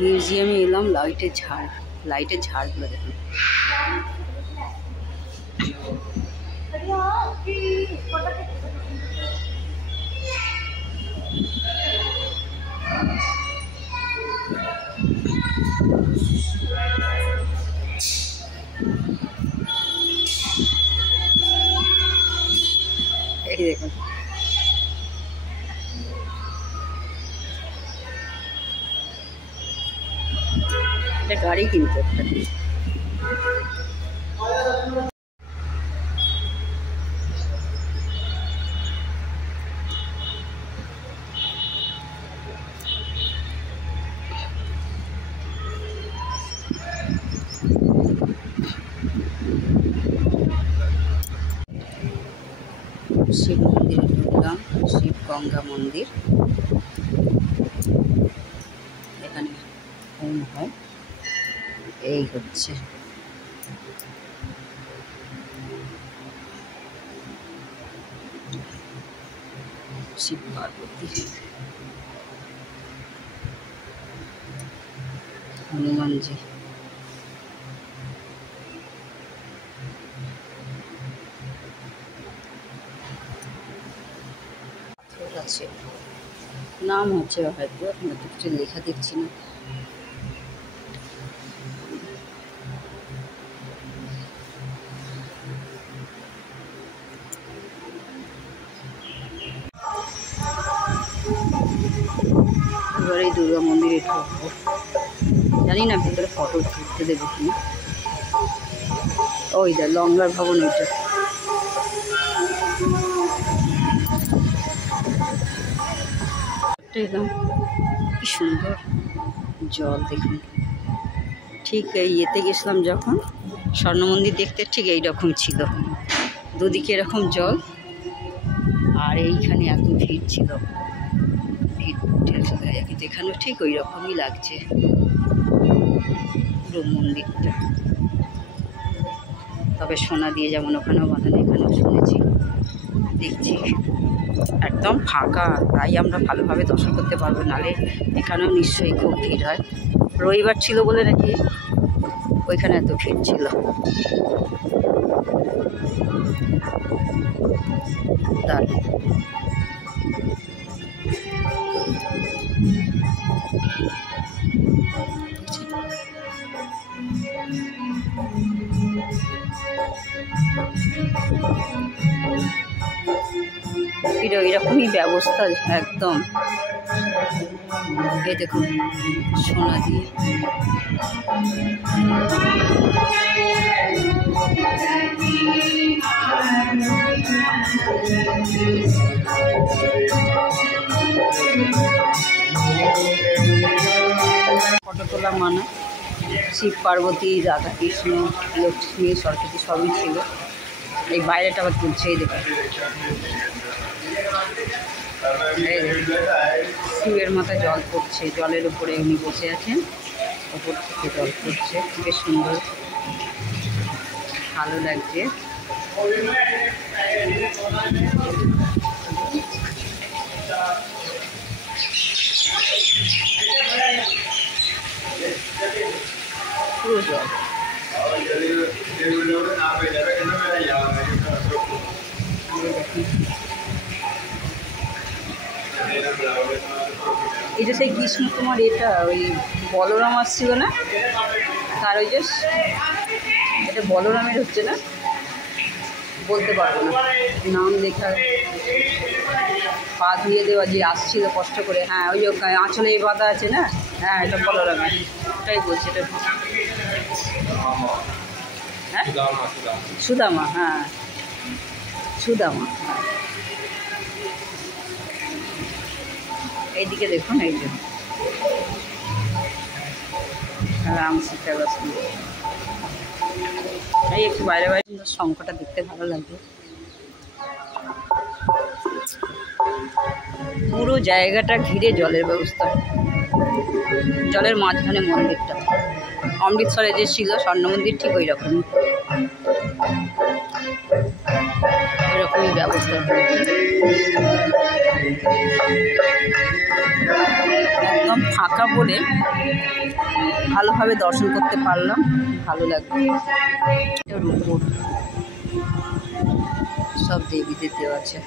মিউজিয়ামে এলাম, লাইটের ঝাড়গুলো দেখুন। এই দেখুন, একটা গাড়ি কিনতে একটা শিব মন্দিরে ঢুকলাম, শিব গঙ্গা মন্দির। এখানে হোম হয়, এই হচ্ছে শিব পার্বতী, হনুমানজি। আছে নাম হচ্ছে হয়তো, এখন তো কিছু লেখা দেখছি না। এবার এই দুর্গা মন্দিরে ঢুকবো, জানি না ভেতরে ফটো তুলতে দেবো কি। ওই দা লঙ্গার ভবন, ওইটা এলাম। কি সুন্দর জল দেখুন। ঠিক এই ইয়েতে গেছিলাম যখন স্বর্ণ মন্দির দেখতে, ঠিক এইরকম ছিল, দুদিকে এরকম জল, আর এইখানে এত ভিড় ছিল। কিন্তু এখানেও ঠিক ওই রকমই লাগছে পুরো মন্দিরটা। তবে সোনা দিয়ে যেমন ওখানেও বাঁধানো, এখানেও শুনেছি, দেখছি একদম ফাঁকা, তাই আমরা ভালোভাবে দর্শন করতে পারবো, নাহলে এখানেও নিশ্চয়ই খুব ভিড় হয়। রবিবার ছিল বলে নাকি ওইখানে এত ভিড় ছিল। এরকমই ব্যবস্থা একদম। এই দেখুন সোনা দিয়ে, ফটো তোলা মানা। শিব পার্বতী, রাধা কৃষ্ণ, লক্ষ্মী, সরস্বতী সবই ছিল। এই বাইরেটা আবার তুলছে, এই দেখুন শিবের মাথায় জল পড়ছে, জলের উপরে উনি বসে আছেন, উপর থেকে জল পড়ছে, বেশ সুন্দর, ভালো লাগছে। পুরো জল। এটা সেই কৃষ্ণ তোমার এটা ওই বলরাম আসছিল না, তার ওই যে এটা বলরামের হচ্ছে না, বলতে পারবো না নাম, লেখা পা ধুয়ে দেওয়া যে আসছিল কষ্ট করে। হ্যাঁ ওই আঁচলে এই বাঁধা আছে না, হ্যাঁ এটা বলরামের, ওটাই বলছি। এটা হ্যাঁ সুদামা, হ্যাঁ সুদামা। এইদিকে দেখুন, এই যে রাম সীতা লক্ষ্মণ। এই একটু বাইরে বাইরে শঙ্খটা দেখতে ভালো লাগে। পুরো জায়গাটা ঘিরে জলের ব্যবস্থা, জলের মাঝখানে মন্দিরটা। অমৃতসরে যে ছিল স্বর্ণ মন্দির, ঠিক ওই রকমই, ওইরকমই ব্যবস্থা। একদম ফাঁকা বলে ভালোভাবে দর্শন করতে পারলাম, ভালো লাগবে। এর উপর সব দেবীদের দেওয়া আছে।